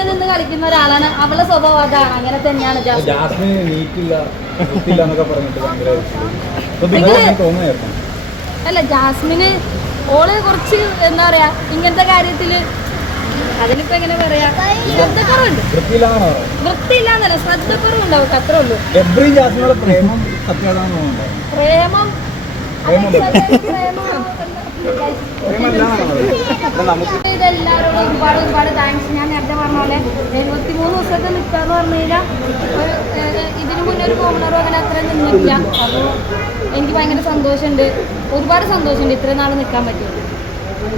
നിന്ന് കളിക്കുന്ന ഒരാളാണ്. അവളെ സ്വഭാവം അതാണ്. അങ്ങനെ തന്നെയാണ് ജാസ്മിൻ. ജാസ്മിന് നീറ്റില്ല വൃത്തിയില്ല എന്നൊക്കെ പറഞ്ഞിട്ട് ഭയങ്കര ബിഗ് ബോസ് എനിക്ക് അല്ല ജാസ്മിന് ഓൾ കുറച്ച് എന്താ പറയാ ഇങ്ങനത്തെ കാര്യത്തിൽ അതിനിപ്പോ എങ്ങനെ പറയാ ശ്രദ്ധക്കുറവുണ്ട്. വൃത്തിയില്ലാന്നല്ല ശ്രദ്ധക്കുറവുണ്ട് അവൾക്ക് അത്രേ ഉള്ളൂ. എബ്രി ജാസ്മിനോട് പ്രേമം പ്രേമം പ്രേമം നമുക്ക് ഇതെല്ലാവരോടും ഒരുപാട് ഒരുപാട് താങ്ക്സ് ഞാൻ നേരത്തെ പറഞ്ഞ പോലെ എഴുപത്തി മൂന്ന് ദിവസത്തെ എന്ന് പറഞ്ഞു കഴിഞ്ഞാൽ ഇതിനു മുന്നേ ഒരു കോമണറും അങ്ങനെ അത്ര നിന്നില്ല അപ്പോൾ എനിക്ക് ഭയങ്കര സന്തോഷമുണ്ട്. ഒരുപാട് സന്തോഷമുണ്ട് ഇത്രയും നാൾ നിൽക്കാൻ പറ്റിയത്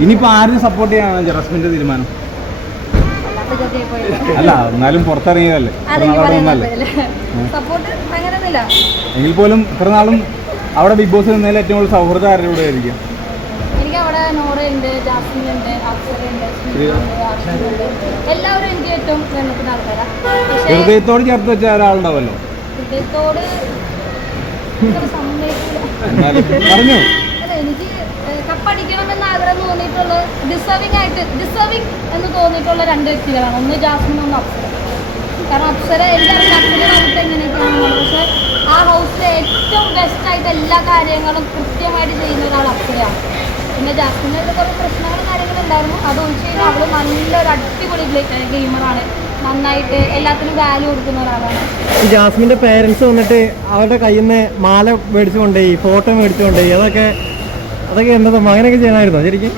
ഇനിയിപ്പോൾ ആരും സപ്പോർട്ട് ചെയ്യാനാണ് ജറസ്മിന്റെ തീരുമാനം? അല്ല എന്നാലും പുറത്തിറങ്ങിയതല്ലേ. എങ്കിൽ പോലും ഇത്ര നാളും അവിടെ ബിഗ് ബോസ് നിന്നതിൽ ഏറ്റവും കൂടുതൽ സൗഹൃദം ആരുടെ കൂടെ ആയിരിക്കും എനിക്ക് അവിടെ നോറയുണ്ട് എല്ലാവരും എനിക്ക് ഏറ്റവും ബന്ധപ്പെട്ട ആൾക്കാരാണ് പക്ഷേ ഹൃദയത്തോട് ചേർത്ത് വെച്ച ഒരാളുണ്ടാവല്ലോ. ഹൃദയത്തോട് പറഞ്ഞു. അല്ല എനിക്ക് കപ്പടിക്കണം എന്ന ആഗ്രഹം തോന്നിയിട്ടുള്ള ഡിസേർവിംഗ് ആയിട്ട് ഡിസേർവിംഗ് എന്ന് തോന്നിയിട്ടുള്ള രണ്ട് വ്യക്തികളാണ്. ഒന്ന് ജാസ്മിൻ ഒന്ന് അപ്സര. കാരണം അപ്സര എല്ലാവരും പക്ഷെ ആ ഹൗസിലെ ഏറ്റവും ബെസ്റ്റ് ആയിട്ട് എല്ലാ കാര്യങ്ങളും കൃത്യമായിട്ട് ചെയ്യുന്ന ഒരാൾ അപ്സരയാണ്. പിന്നെ ജാസ്മിന്റെ കുറേ പ്രശ്നങ്ങളും കാര്യങ്ങളും ഉണ്ടായിരുന്നു. അത് ഒഴിച്ച് കഴിഞ്ഞാൽ അവൾ നല്ലൊരു അടിപൊളി ഗെയിമറാണ്. നന്നായിട്ട് എല്ലാത്തിനും വാല്യൂ കൊടുക്കുന്ന ഒരാളാണ്. ജാസ്മിന്റെ പേരൻസ് വന്നിട്ട് അവരുടെ കയ്യിൽ നിന്ന് മാല മേടിച്ചു ഫോട്ടോ മേടിച്ചു കൊണ്ടുപോയി. അതൊക്കെ അതൊക്കെ എന്താ? അങ്ങനെയൊക്കെ ചെയ്യണമായിരുന്നോ ശരിക്കും?